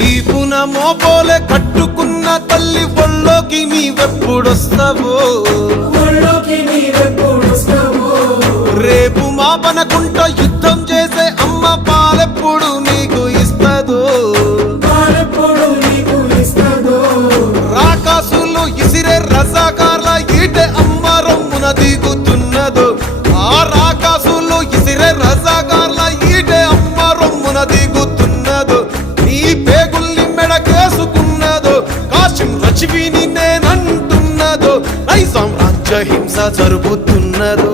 ఈ పునమోపోలే కట్టుకున్న తల్లి ఒళ్ళోకి నీవెప్పుడొస్తావో రేపు మాపనకుంట యుద్ధం చేసే అమ్మ పాలెప్పుడు నీకు ఇస్తదో రాకాసులు ఇసిరే రజాకార్ల ఈటె అమ్మ రొమ్మున దిగుతున్నదో ఆ రాకాసులు ఇసిరే రజాకార్ల ఈటె అమ్మ రొమ్మున దిగుతున్నదో నీ పేగుల్ని మెడకేసుకున్నదో కాశం రచివిని నేనంటున్నదో నైజాం రాజ్య హింస జరుగుతున్నదో